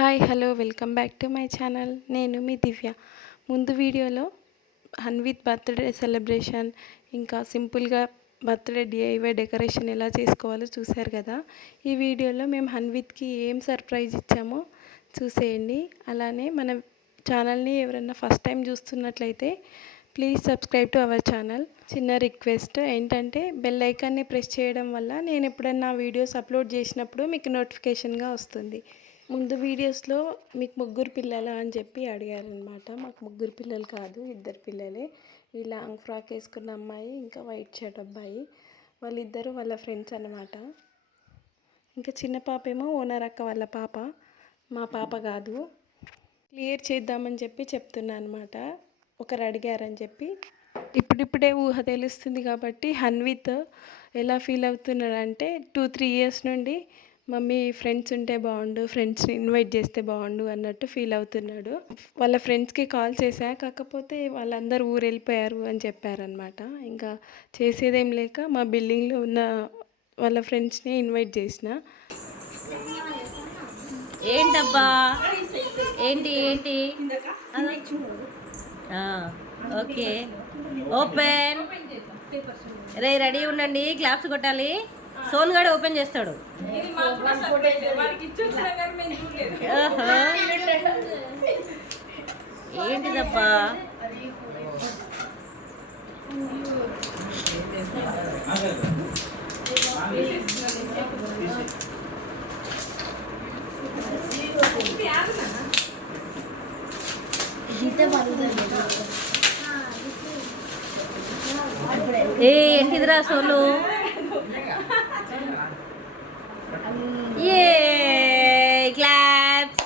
Hi hello welcome back to my channel. నేను మీ దివ్య. ముందు వీడియోలో హన్విత్ బర్త్డే సెలబ్రేషన్ ఇంకా సింపుల్గా బర్త్డే డిఐవై డెకరేషన్ ఎలా చేసుకోవాలో చూశారు కదా. ఈ వీడియోలో మేము హన్విత్కి ఏం సర్ప్రైజ్ ఇచ్చామో చూసేయండి. అలానే మన ఛానల్ని ఎవరైనా ఫస్ట్ టైం చూస్తున్నట్లయితే please subscribe to our channel. చిన్న రిక్వెస్ట్ ఏంటంటే బెల్ ఐకాన్ని ప్రెస్ చేయడం వల్ల నేను ఎప్పుడన్నా వీడియోస్ అప్లోడ్ చేసినప్పుడు మీకు నోటిఫికేషన్గా వస్తుంది. ముందు వీడియోస్లో మీకు ముగ్గురు పిల్లలా అని చెప్పి అడిగారనమాట. మాకు ముగ్గురు పిల్లలు కాదు, ఇద్దరు పిల్లలే. ఈ లాంగ్ ఫ్రాక్ వేసుకున్న అమ్మాయి ఇంకా వైట్ షర్ట్ అబ్బాయి, వాళ్ళిద్దరు వాళ్ళ ఫ్రెండ్స్ అనమాట. ఇంకా చిన్న పాప ఏమో ఓనర్ అక్క వాళ్ళ పాప, మా పాప కాదు. క్లియర్ చేద్దామని చెప్పి చెప్తున్నా అనమాట, ఒకరు అడిగారని చెప్పి. ఇప్పుడిప్పుడే ఊహ తెలుస్తుంది కాబట్టి హన్విత్ ఎలా ఫీల్ అవుతున్నాడంటే 2-3 ఇయర్స్ నుండి మమ్మీ ఫ్రెండ్స్ ఉంటే బాగుండు, ఫ్రెండ్స్ని ఇన్వైట్ చేస్తే బాగుండు అన్నట్టు ఫీల్ అవుతున్నాడు. వాళ్ళ ఫ్రెండ్స్కి కాల్ చేశా, కాకపోతే వాళ్ళందరూ ఊరు వెళ్ళిపోయారు అని చెప్పారనమాట. ఇంకా చేసేదేం లేక మా బిల్డింగ్లో ఉన్న వాళ్ళ ఫ్రెండ్స్ని ఇన్వైట్ చేసిన. ఏంటబ్బా ఏంటి ఏంటి ఓకే ఓపెన్ రే, రెడీ ఉండండి, క్లాప్స్ కొట్టాలి. సోన్ గడు ఓపెన్ చేస్తాడు. ఏంటిదబ్బా ఏంటిదిరా సోను? క్లాప్స్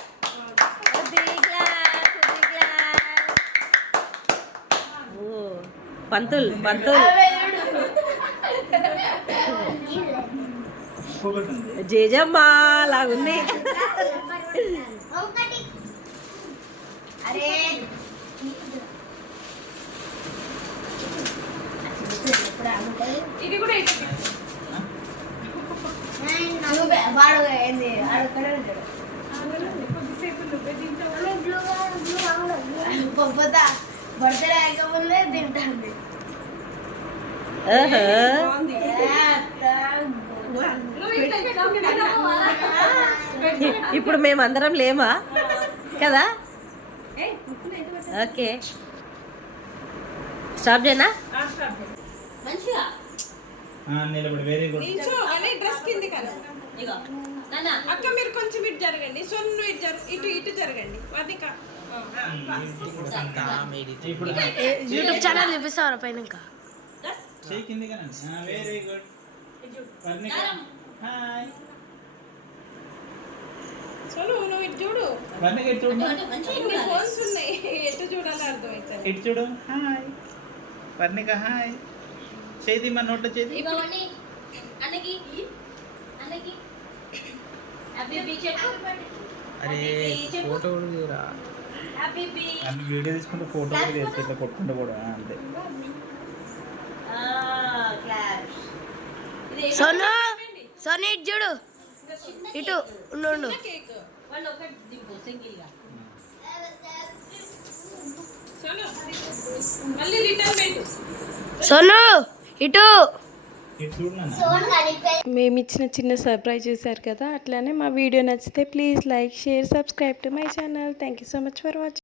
పంతుల్ జేజమ్మా లాగుంది. ఇది కూడా బర్త్డే అయ్యకముందే తింటాంది. ఇప్పుడు మేమందరం లేమా కదా? ఓకే స్టాప్ చేయనా? మంచిగా వెరీ గుడ్. డ్రెస్ కింది కదా అక్క, మీరు కొంచెం ఇటు జరగండి. సొన్ను ఇటు ఇటు జరగండి. యూట్యూబ్ ఛానల్ చూపిస్తావా పైన? ఇంకా వెరీ గుడ్. సోను నువ్వు ఇటు చూడు. ఇన్ని ఫోన్స్ ఉన్నాయి, ఎటు చూడాలో అర్థమవుతుంది. ఇటు చూడు. Hi Varnika, hi. చేతి మా నోట్లో చేతి. అరే ఫోటో కూడా తీరా, అన్ని వీడియో తీసుకుంటే ఫోటో కూడా తీస్తే ఇట్లా కొట్టుకుంటూ కూడా అంతే. సోను సోను ఇటు చూడు, ఇటు ఉండు. సోను ఇటు. మేము ఇచ్చిన చిన్న సర్ప్రైజ్ చూసారు కదా. అట్లానే మా వీడియో నచ్చితే please like, share, subscribe to my channel. Thank you so much for watching.